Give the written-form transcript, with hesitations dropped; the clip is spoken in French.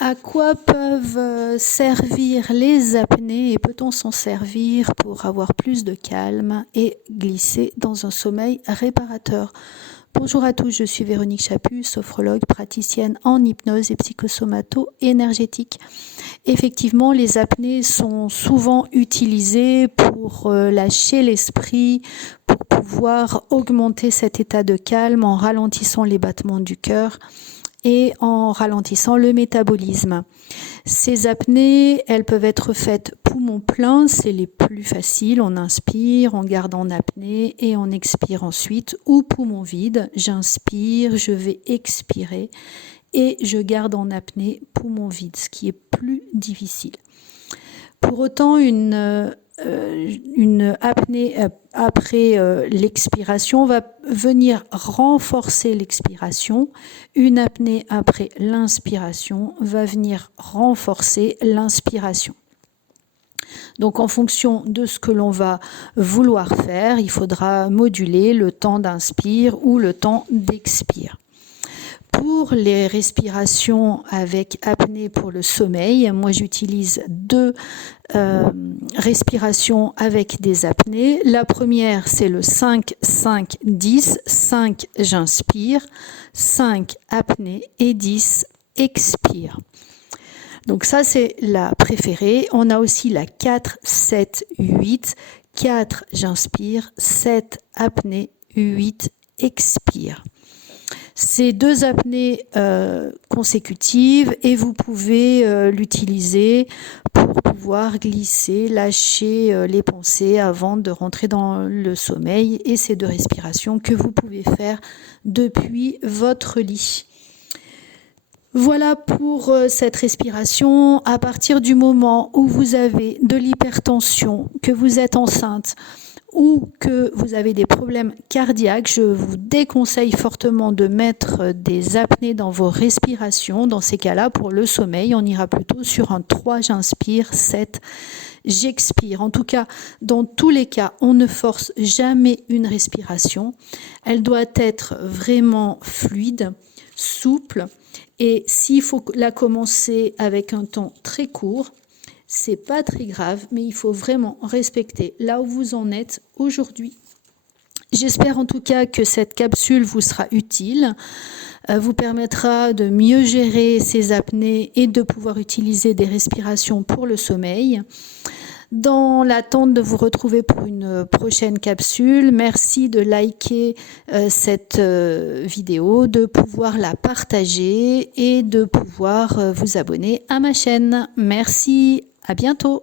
À quoi peuvent servir les apnées et peut-on s'en servir pour avoir plus de calme et glisser dans un sommeil réparateur? Bonjour à tous, je suis Véronique Chaput, sophrologue, praticienne en hypnose et psychosomato-énergétique. Effectivement, les apnées sont souvent utilisées pour lâcher l'esprit, pour pouvoir augmenter cet état de calme en ralentissant les battements du cœur et en ralentissant le métabolisme. Ces apnées, elles peuvent être faites poumon plein, c'est les plus faciles. On inspire, on garde en apnée et on expire ensuite. Ou poumon vide, j'inspire, je vais expirer et je garde en apnée poumon vide, ce qui est plus difficile. Pour autant, une apnée après l'expiration va venir renforcer l'expiration. Une apnée après l'inspiration va venir renforcer l'inspiration. Donc en fonction de ce que l'on va vouloir faire, il faudra moduler le temps d'inspire ou le temps d'expire. Pour les respirations avec apnée pour le sommeil, moi j'utilise deux respirations avec des apnées. La première, c'est le 5-5-10. 5, j'inspire, 5, apnée et 10, expire. Donc ça, c'est la préférée. On a aussi la 4-7-8. 4, j'inspire, 7, apnée, 8, expire. Ces deux apnées consécutives et vous pouvez l'utiliser pour pouvoir glisser, lâcher les pensées avant de rentrer dans le sommeil, et ces deux respirations que vous pouvez faire depuis votre lit. Voilà pour cette respiration. À partir du moment où vous avez de l'hypertension, que vous êtes enceinte, ou que vous avez des problèmes cardiaques, je vous déconseille fortement de mettre des apnées dans vos respirations. Dans ces cas-là, pour le sommeil, on ira plutôt sur un 3, j'inspire, 7, j'expire. En tout cas, dans tous les cas, on ne force jamais une respiration. Elle doit être vraiment fluide, souple, et s'il faut la commencer avec un temps très court, c'est pas très grave, mais il faut vraiment respecter là où vous en êtes aujourd'hui. J'espère en tout cas que cette capsule vous sera utile, vous permettra de mieux gérer ces apnées et de pouvoir utiliser des respirations pour le sommeil. Dans l'attente de vous retrouver pour une prochaine capsule, merci de liker cette vidéo, de pouvoir la partager et de pouvoir vous abonner à ma chaîne. Merci, à bientôt.